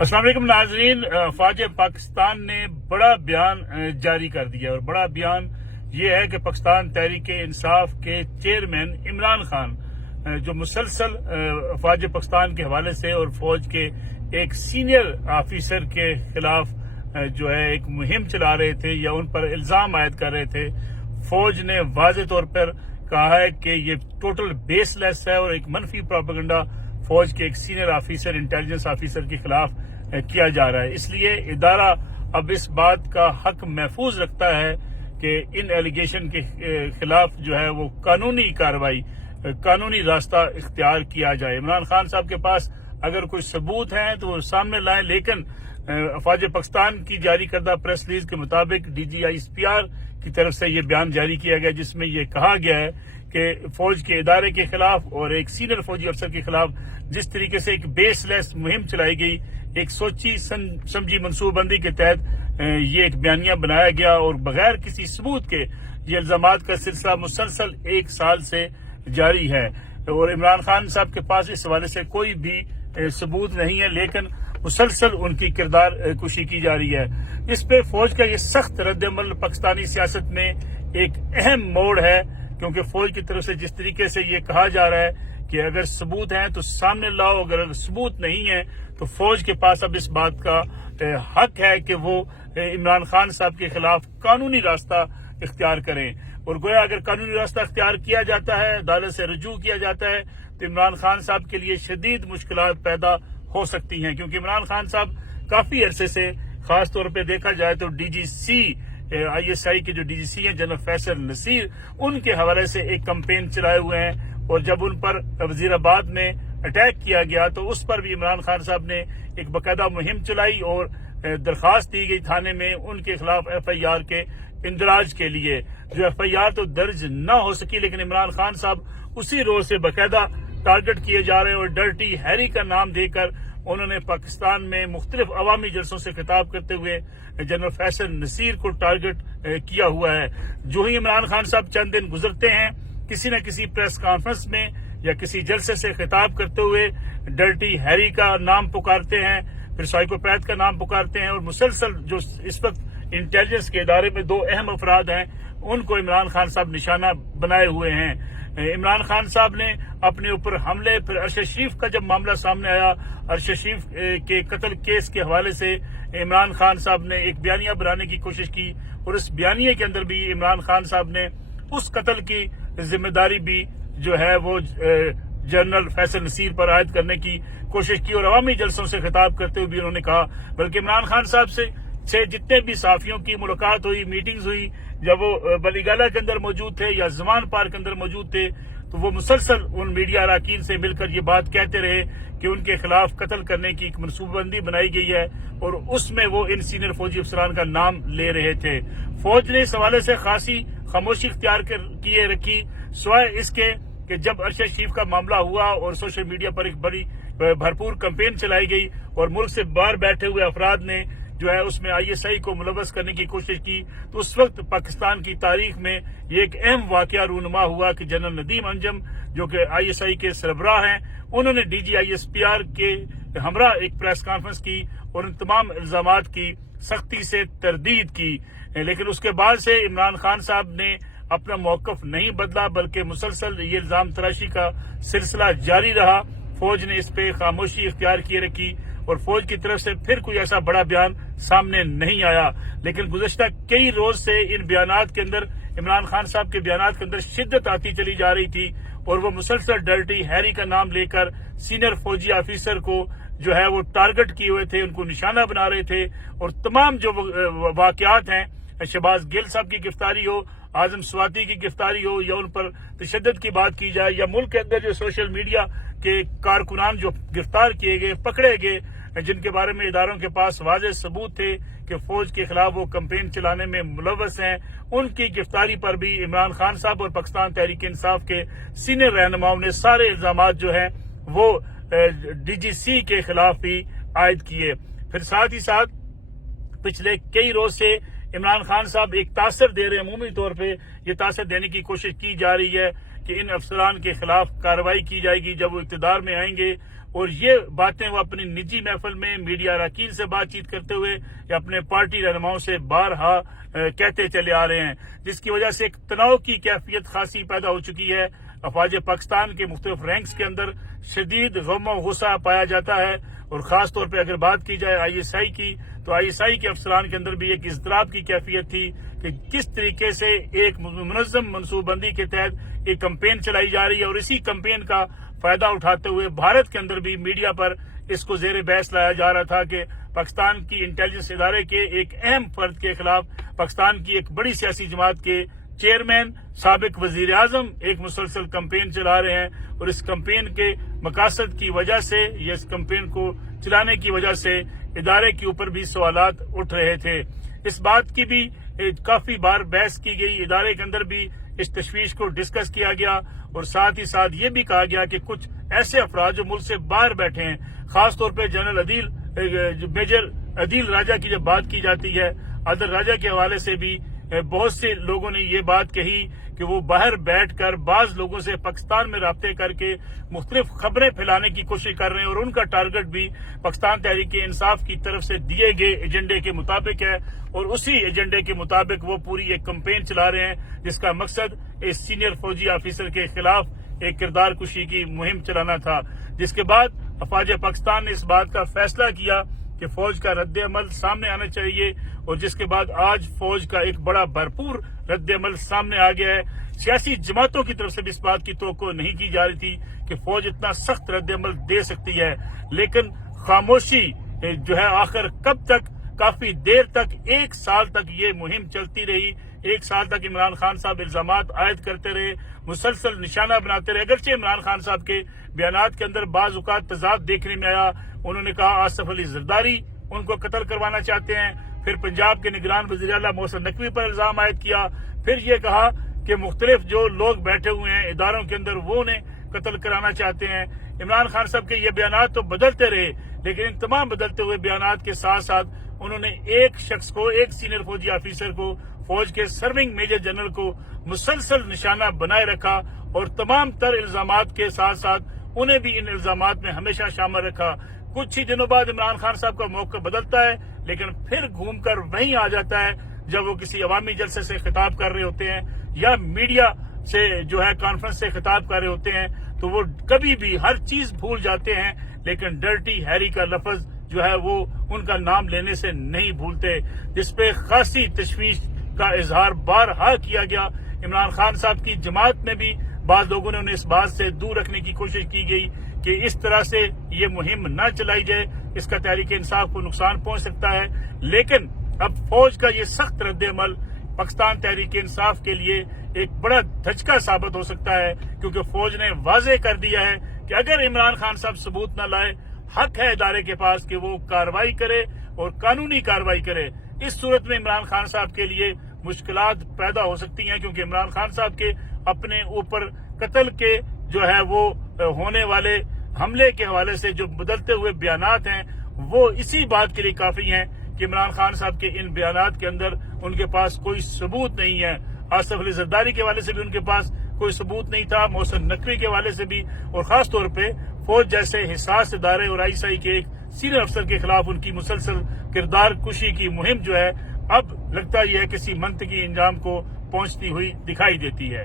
अस्सलाम वालेकुम नाजरीन। फौज पाकिस्तान ने बड़ा बयान जारी कर दिया और बड़ा बयान ये है कि पाकिस्तान तहरीक इंसाफ के चेयरमैन इमरान खान जो मुसलसल फौज पाकिस्तान के हवाले से और फौज के एक सीनियर ऑफिसर के खिलाफ जो है एक मुहिम चला रहे थे या उन पर इल्जाम आयद कर रहे थे, फौज ने वाज़ेह तौर पर कहा है कि ये टोटल बेसलेस है और एक मनफी प्रोपेगेंडा फौज के एक सीनियर ऑफिसर, इंटेलिजेंस ऑफिसर के खिलाफ किया जा रहा है। इसलिए इदारा अब इस बात का हक महफूज रखता है कि इन एलिगेशन के खिलाफ जो है वो कानूनी कार्रवाई, कानूनी रास्ता इख्तियार किया जाए। इमरान खान साहब के पास अगर कोई सबूत हैं तो वो सामने लाएं, लेकिन फौज पाकिस्तान की जारी करदा प्रेस रिलीज के मुताबिक DGISPR की तरफ से ये बयान जारी किया गया जिसमें ये कहा गया है कि फौज के इदारे के खिलाफ और एक सीनियर फौजी अफसर के खिलाफ जिस तरीके से एक बेसलेस मुहिम चलाई गई, एक सोची समझी मनसूबबंदी के तहत ये एक बयानिया बनाया गया और बगैर किसी सबूत के ये इल्जामात का सिलसिला मुसलसल 1 साल से जारी है और इमरान खान साहब के पास इस हवाले से कोई भी सबूत नहीं है, लेकिन मुसलसल उनकी किरदार कुशी की जा रही है। इस पे फौज का ये सख्त रद्द-ए-अमल पाकिस्तानी सियासत में एक अहम मोड़ है, क्योंकि फौज की तरफ से जिस तरीके से ये कहा जा रहा है कि अगर सबूत हैं तो सामने लाओ, अगर सबूत नहीं है तो फौज के पास अब इस बात का हक है कि वो इमरान खान साहब के खिलाफ कानूनी रास्ता इख्तियार करें। और गोया अगर कानूनी रास्ता इख्तियार किया जाता है, अदालत से रुजू किया जाता है, तो इमरान खान साहब के लिए शदीद मुश्किलात पैदा हो सकती हैं, क्योंकि इमरान खान साहब काफी अरसे से, खास तौर पर देखा जाए तो DGC ISI के जो DGC हैं जनरल फैसल नसीर, उनके हवाले से एक कैंपेन चलाए हुए हैं और जब उन पर वजीराबाद में अटैक किया गया तो उस पर भी इमरान खान साहब ने एक बाकायदा मुहिम चलाई और दरखास्त दी गई थाने में उनके खिलाफ FIR के इंदराज के लिए। जो FIR तो दर्ज न हो सकी, लेकिन इमरान खान साहब उसी रोज से बाकायदा टारगेट किए जा रहे हैं और डर्टी हैरी का नाम देकर उन्होंने पाकिस्तान में मुख्तलिफ अवामी जलसों से खिताब करते हुए जनरल फैसल नसीर को टारगेट किया हुआ है। जो ही इमरान खान साहब चंद दिन गुजरते हैं, किसी न किसी प्रेस कॉन्फ्रेंस में या किसी जलसे से खिताब करते हुए डर्टी हैरी का नाम पुकारते हैं, फिर साइकोपैथ का नाम पुकारते हैं और मुसलसल जो इस वक्त इंटेलिजेंस के इदारे में 2 अहम अफराद हैं उनको इमरान खान साहब निशाना बनाए हुए हैं। इमरान खान साहब ने अपने ऊपर हमले, फिर अरशद शरीफ का जब मामला सामने आया, अरशद शरीफ के कत्ल केस के हवाले से इमरान खान साहब ने एक बयानिया बनाने की कोशिश की और उस बयानिए के अंदर भी इमरान खान साहब ने उस कत्ल की जिम्मेदारी भी जो है वो जनरल फैसल नसीर पर आयद करने की कोशिश की और अवामी जलसों से खिताब करते हुए भी उन्होंने कहा, बल्कि इमरान खान साहब से जितने भी साफियों की मुलाकात हुई, मीटिंग्स हुई, जब वो बलीगाला के अंदर मौजूद थे या जमान पार्क के अंदर मौजूद थे, तो वो मुसलसल उन मीडिया अराकीन से मिलकर ये बात कहते रहे कि उनके खिलाफ कत्ल करने की एक मनसूबबंदी बनाई गई है और उसमें वो इन सीनियर फौजी अफसरान का नाम ले रहे थे। फौज ने इस हवाले से खासी खामोशी इख्तियार किए रखी, सिवाय इसके कि जब अरशद शरीफ का मामला हुआ और सोशल मीडिया पर एक बड़ी भरपूर कैंपेन चलाई गई और मुल्क से बाहर बैठे हुए अफराद ने जो है उसमें ISI को मुलव्वस करने की कोशिश की, तो उस वक्त पाकिस्तान की तारीख में ये एक अहम वाकया रूनुमा हुआ कि जनरल नदीम अंजम जो कि ISI के सरबराह हैं, उन्होंने DGISPR के हमरा एक प्रेस कॉन्फ्रेंस की और इन तमाम इल्जामात की सख्ती से तरदीद की। लेकिन उसके बाद से इमरान खान साहब ने अपना मौकफ नहीं बदला, बल्कि मुसलसल ये इल्जाम तराशी का सिलसिला जारी रहा। फौज ने इस पे खामोशी इख्तियार किए रखी और फौज की तरफ से फिर कोई ऐसा बड़ा बयान सामने नहीं आया। लेकिन गुज़श्ता कई रोज से इन बयानात के अंदर, इमरान खान साहब के बयानात के अंदर शिद्दत आती चली जा रही थी और वो मुसलसल डर्टी हैरी का नाम लेकर सीनियर फौजी ऑफिसर को जो है वो टारगेट किए हुए थे, उनको निशाना बना रहे थे और तमाम जो वाकयात हैं, शहबाज गिल साहब की गिरफ्तारी हो, आजम स्वाति की गिरफ्तारी हो या उन पर तशद्दुद की बात की जाए या मुल्क के अंदर जो सोशल मीडिया के कारकुनान जो गिरफ्तार किए गए, पकड़े गए, जिनके बारे में इदारों के पास वाज़ेह सबूत थे कि फौज के खिलाफ वो कैंपेन चलाने में मुलव्वस हैं, उनकी गिरफ्तारी पर भी इमरान खान साहब और पाकिस्तान तहरीक इंसाफ के सीनियर रहनुमाओं ने सारे इल्जामात जो हैं वो DGC के खिलाफ भी आयद किए। फिर साथ ही साथ पिछले कई रोज से इमरान खान साहब एक तासर दे रहे हैं, अमूमी तौर पे ये तासर देने की कोशिश की जा रही है कि इन अफसरान के खिलाफ कार्रवाई की जाएगी जब वो इक़्तिदार में आएंगे اور یہ باتیں وہ اپنی نجی محفل میں میڈیا اراکین سے بات چیت کرتے ہوئے یا اپنے پارٹی رہنماؤں سے بارہا کہتے چلے آ رہے ہیں، جس کی وجہ سے ایک تناؤ کی کیفیت خاصی پیدا ہو چکی ہے۔ افواج پاکستان کے مختلف رینکس کے اندر شدید غم و غصہ پایا جاتا ہے، اور خاص طور پہ اگر بات کی جائے آئی ایس آئی کی، تو آئی ایس آئی کے افسران کے اندر بھی ایک اضطراب کی کیفیت تھی کہ کس طریقے سے ایک منظم منصوبہ بندی کے تحت ایک کمپین چلائی جا رہی ہے، اور اسی کمپین کا فائدہ اٹھاتے ہوئے بھارت کے اندر بھی میڈیا پر اس کو زیر بحث لایا جا رہا تھا کہ پاکستان کی انٹیلیجنس ادارے کے ایک اہم فرد کے خلاف پاکستان کی ایک بڑی سیاسی جماعت کے چیئرمین سابق وزیر اعظم ایک مسلسل کمپین چلا رہے ہیں، اور اس کمپین کے مقاصد کی وجہ سے یا اس کمپین کو چلانے کی وجہ سے ادارے کے اوپر بھی سوالات اٹھ رہے تھے۔ اس بات کی بھی کافی بار بحث کی گئی، ادارے کے اندر بھی اس تشویش کو ڈسکس کیا گیا، اور ساتھ ہی ساتھ یہ بھی کہا گیا کہ کچھ ایسے افراد جو ملک سے باہر بیٹھے ہیں، خاص طور پہ جنرل میجر عدیل راجہ کی جب بات کی جاتی ہے، عادل راجہ کے حوالے سے بھی بہت سے لوگوں نے یہ بات کہی کہ وہ باہر بیٹھ کر بعض لوگوں سے پاکستان میں رابطے کر کے مختلف خبریں پھیلانے کی کوشش کر رہے ہیں، اور ان کا ٹارگٹ بھی پاکستان تحریک انصاف کی طرف سے دیے گئے ایجنڈے کے مطابق ہے، اور اسی ایجنڈے کے مطابق وہ پوری ایک کمپین چلا رہے ہیں جس کا مقصد اس سینئر فوجی آفیسر کے خلاف ایک کردار کشی کی مہم چلانا تھا، جس کے بعد افواج پاکستان نے اس بات کا فیصلہ کیا کہ فوج کا رد عمل سامنے آنا چاہیے، اور جس کے بعد آج فوج کا ایک بڑا بھرپور رد عمل سامنے آ گیا ہے۔ سیاسی جماعتوں کی طرف سے بھی اس بات کی توقع نہیں کی جا رہی تھی کہ فوج اتنا سخت رد عمل دے سکتی ہے، لیکن خاموشی جو ہے آخر کب تک، کافی دیر تک، 1 سال تک یہ مہم چلتی رہی۔ 1 سال تک عمران خان صاحب الزامات عائد کرتے رہے، مسلسل نشانہ بناتے رہے، اگرچہ عمران خان صاحب کے بیانات کے اندر بعض اوقات تضاد دیکھنے میں آیا۔ انہوں نے کہا آصف علی زرداری ان کو قتل کروانا چاہتے ہیں، پھر پنجاب کے نگران وزیر اعلیٰ محسن نقوی پر الزام عائد کیا، پھر یہ کہا کہ مختلف جو لوگ بیٹھے ہوئے ہیں اداروں کے اندر وہ انہیں قتل کرانا چاہتے ہیں۔ عمران خان صاحب کے یہ بیانات تو بدلتے رہے، لیکن ان تمام بدلتے ہوئے بیانات کے ساتھ ساتھ انہوں نے ایک شخص کو، ایک سینئر فوجی آفیسر کو، فوج کے سرونگ میجر جنرل کو مسلسل نشانہ بنائے رکھا، اور تمام تر الزامات کے ساتھ ساتھ انہیں بھی ان الزامات میں ہمیشہ شامل رکھا۔ کچھ ہی دنوں بعد عمران خان صاحب کا موقع بدلتا ہے، لیکن پھر گھوم کر وہیں آ جاتا ہے جب وہ کسی عوامی جلسے سے خطاب کر رہے ہوتے ہیں یا میڈیا سے جو ہے کانفرنس سے خطاب کر رہے ہوتے ہیں، تو وہ کبھی بھی ہر چیز بھول جاتے ہیں، لیکن ڈرٹی ہیری کا لفظ جو ہے وہ ان کا نام لینے سے نہیں بھولتے، جس پہ خاصی تشویش کا اظہار بارہا کیا گیا۔ عمران خان صاحب کی جماعت میں بھی بعض لوگوں نے انہیں اس بات سے دور رکھنے کی کوشش کی گئی کہ اس طرح سے یہ مہم نہ چلائی جائے، اس کا تحریک انصاف کو نقصان پہنچ سکتا ہے، لیکن اب فوج کا یہ سخت رد عمل پاکستان تحریک انصاف کے لیے ایک بڑا دھچکا ثابت ہو سکتا ہے، کیونکہ فوج نے واضح کر دیا ہے کہ اگر عمران خان صاحب ثبوت نہ لائے، حق ہے ادارے کے پاس کہ وہ کارروائی کرے اور قانونی کارروائی کرے۔ اس صورت میں عمران خان صاحب کے لیے مشکلات پیدا ہو سکتی ہیں، کیونکہ عمران خان صاحب کے اپنے اوپر قتل کے جو ہے وہ ہونے والے حملے کے حوالے سے جو بدلتے ہوئے بیانات ہیں، وہ اسی بات کے لیے کافی ہیں کہ عمران خان صاحب کے ان بیانات کے اندر ان کے پاس کوئی ثبوت نہیں ہے۔ آصف علی زرداری کے حوالے سے بھی ان کے پاس کوئی ثبوت نہیں تھا، محسن نقوی کے حوالے سے بھی، اور خاص طور پہ فوج جیسے حساس ادارے اور آئی ایس آئی کے ایک سینئر افسر کے خلاف ان کی مسلسل کردار کشی کی مہم جو ہے اب لگتا یہ ہے کسی منطقی انجام کو پہنچتی ہوئی دکھائی دیتی ہے۔